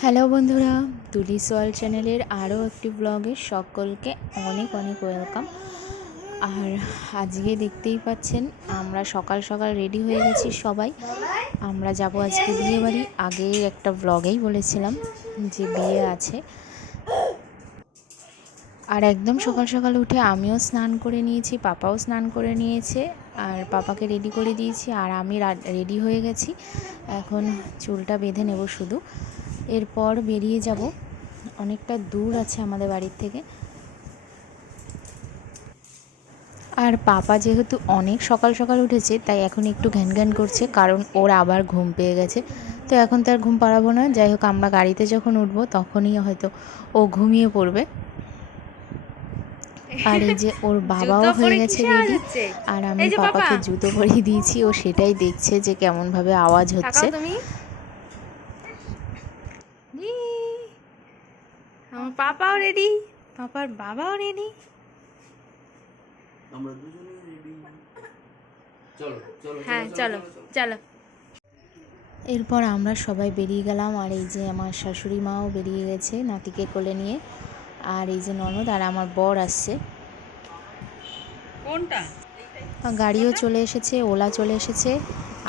Hello বন্ধুরা, তুলি সোয়াল চ্যানেলের আরও একটি ব্লগে সকলকে অনেক অনেক ওয়েলকাম। আর আজকে দেখতেই পাচ্ছেন আমরা সকাল সকাল রেডি হয়ে গেছি সবাই। আমরা যাব আজকে বিয়ে বাড়ি। আগেই একটা ব্লগেই বলেছিলাম যে বিয়ে আছে। আর একদম সকাল সকাল উঠে আমিও স্নান করে নিয়েছি, পাপাও স্নান করে নিয়েছে, আর পাপাকে রেডি করে দিয়েছি। আর আমি রেডি হয়ে গেছি, এখন চুলটা বেঁধে নেব শুধু। এরপর বেরিয়ে যাব, অনেকটা দূর আছে আমাদের বাড়ির থেকে। আর পাপা যেহেতু অনেক সকাল সকাল উঠেছে, তাই এখন একটু ঘ্যান ঘ্যান করছে, কারণ ওর আবার ঘুম পেয়ে গেছে। তো এখন তার ঘুম পাড়াবো না, যাই হোক আমরা গাড়িতে যখন উঠবো তখনই হয়তো ও ঘুমিয়ে পড়বে। আর এই যে ওর বাবাও হয়ে গেছে রেডি, আর আমি পাপাকে জুতো পরিয়ে দিয়েছি, ও সেটাই দেখছে যে কেমনভাবে আওয়াজ হচ্ছে। আমার পাপাও রেডি, পাপার বাবাও রেডি, আমরা দুজনেই রেডি। চলো চলো হ্যাঁ চলো চলো। এরপর আমরা সবাই বেরিয়ে গেলাম। আর এই যে আমার শাশুড়ি মাও বেরিয়ে গেছে নাতিকে কোলে নিয়ে, আর এই যে ননদ আর আমার বর আসছে। কোনটা? গাড়িও চলে এসেছে, ওলা চলে এসেছে।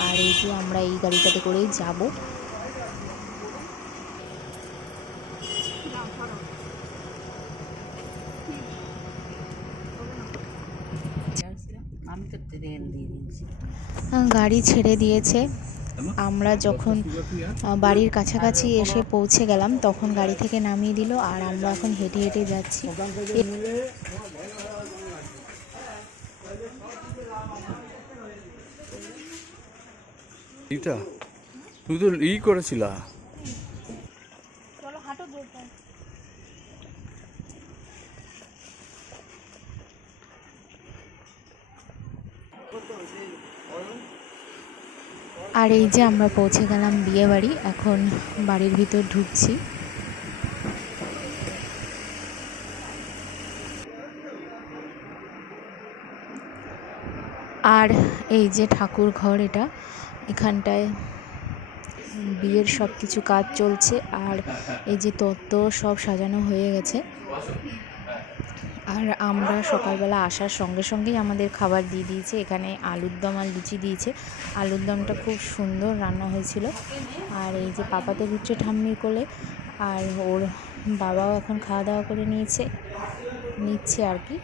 আর এই যে আমরা এই গাড়িটাতে করেই যাব। গাড়ি ছেড়ে দিয়েছে। আমরা যখন বাড়ির কাছাকাছি এসে পৌঁছে গেলাম, তখন গাড়ি থেকে নামিয়ে দিল, আর আমরা এখন হেঁটে হেঁটে যাচ্ছি। এটা তুই তো করেছিলা। আর এই যে আমরা পৌঁছে গেলাম বিয়ে বাড়ি, এখন বাড়ির ভিতর ঢুকছি। আর এই যে ঠাকুর ঘর, এখানটায় বিয়ের সব কিছু কাজ চলছে। আর এই যে তত্ত্ব সব সাজানো হয়ে গেছে। আর আমরা সকালবেলা আসার সঙ্গে সঙ্গেই আমাদের খাবার দিয়ে দিয়েছে। এখানে আলুর দম আর লুচি দিয়েছে। আলুর দমটা খুব সুন্দর রান্না হয়েছিল। আর এই যে পাপাতে ঘুরছে ঠাম্মির কোলে, আর ওর বাবাও এখন খাওয়া দাওয়া করে নিচ্ছে আর কি।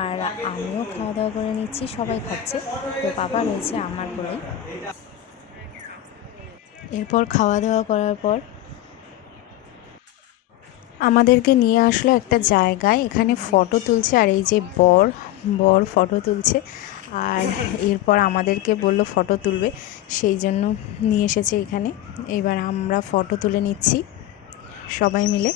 আর আমিও খাওয়া দাওয়া করে নিচ্ছি, সবাই খাচ্ছে। তো পাপা রয়েছে আমার কোলেই। এরপর খাওয়া দাওয়া করার পর আমাদেরকে নিয়ে আসলো একটা জায়গায়, এখানে ফটো তুলছে। আর এই যে বর ফটো তুলছে। আর এরপর আমাদেরকে বলল ফটো তুলবে, সেই জন্য নিয়ে এসেছে এখানে। এবার আমরা ফটো তুলে নিচ্ছি সবাই মিলে।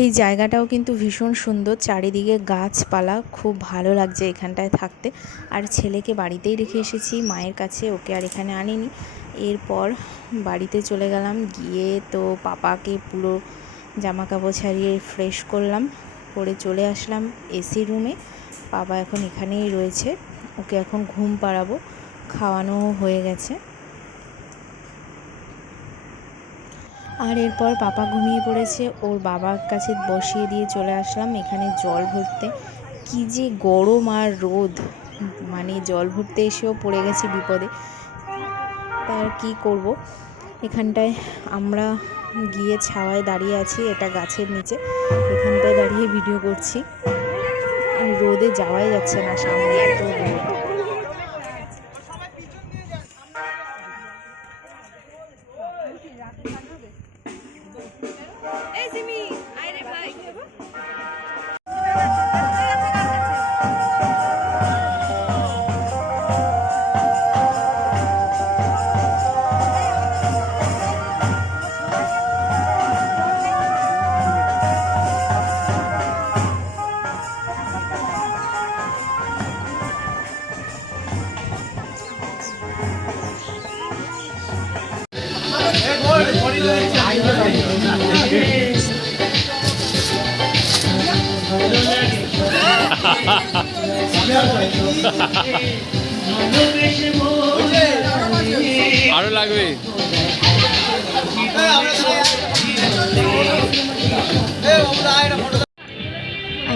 এই জায়গাটাও কিন্তু ভীষণ সুন্দর, চারিদিকে গাছপালা, খুব ভালো লাগছে এখানটায় থাকতে। আর ছেলেকে বাড়িতেই রেখে এসেছি মায়ের কাছে, ওকে আর এখানে আনিনি। এরপর বাড়িতে চলে গেলাম, গিয়ে তো পাপাকে পুরো জামা কাপড় ছাড়িয়ে ফ্রেশ করলাম, করে চলে আসলাম এসি রুমে। পাপা এখন এখানেই রয়েছে, ওকে এখন ঘুম পাড়াবো, খাওয়ানো হয়ে গেছে। আর এরপর পাপা ঘুমিয়ে পড়েছে, ওর বাবার কাছে বসিয়ে দিয়ে চলে আসলাম এখানে জল ভরতে। কী যে গরম আর রোদ, মানে জল ভরতে এসেও পড়ে গেছে বিপদে। তার কি করব, এখানটায় আমরা গিয়ে ছাওয়ায় দাঁড়িয়ে আছি, এটা গাছের নিচে, এখানটায় দাঁড়িয়ে ভিডিও করছি। রোদে যাওয়াই যাচ্ছে না সামনে, এত রোদ। এই জিমি আয় রে ভাই।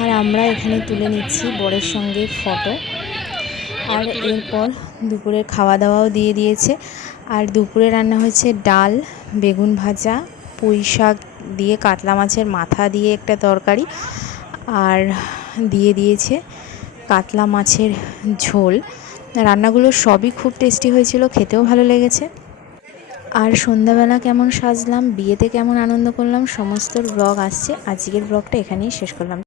আর আমরা এখানে তুলে নিচ্ছি বরের সঙ্গে ফটো। আর এরপর দুপুরের খাওয়া দাওয়াও দিয়ে দিয়েছে। আর দুপুরে রান্না হয়েছে ডাল, বেগুন ভাজা, পুঁই শাক দিয়ে কাতলা মাছের মাথা দিয়ে একটা তরকারি, আর দিয়ে দিয়েছে কাতলা মাছের ঝোল। রান্নাগুলো সবই খুব টেস্টি হয়েছিল, খেতেও ভালো লেগেছে। আর সন্ধ্যাবেলা কেমন সাজলাম, বিয়েতে কেমন আনন্দ করলাম, সমস্ত ব্লগ আসছে। আজকের ব্লগটা এখানেই শেষ করলাম।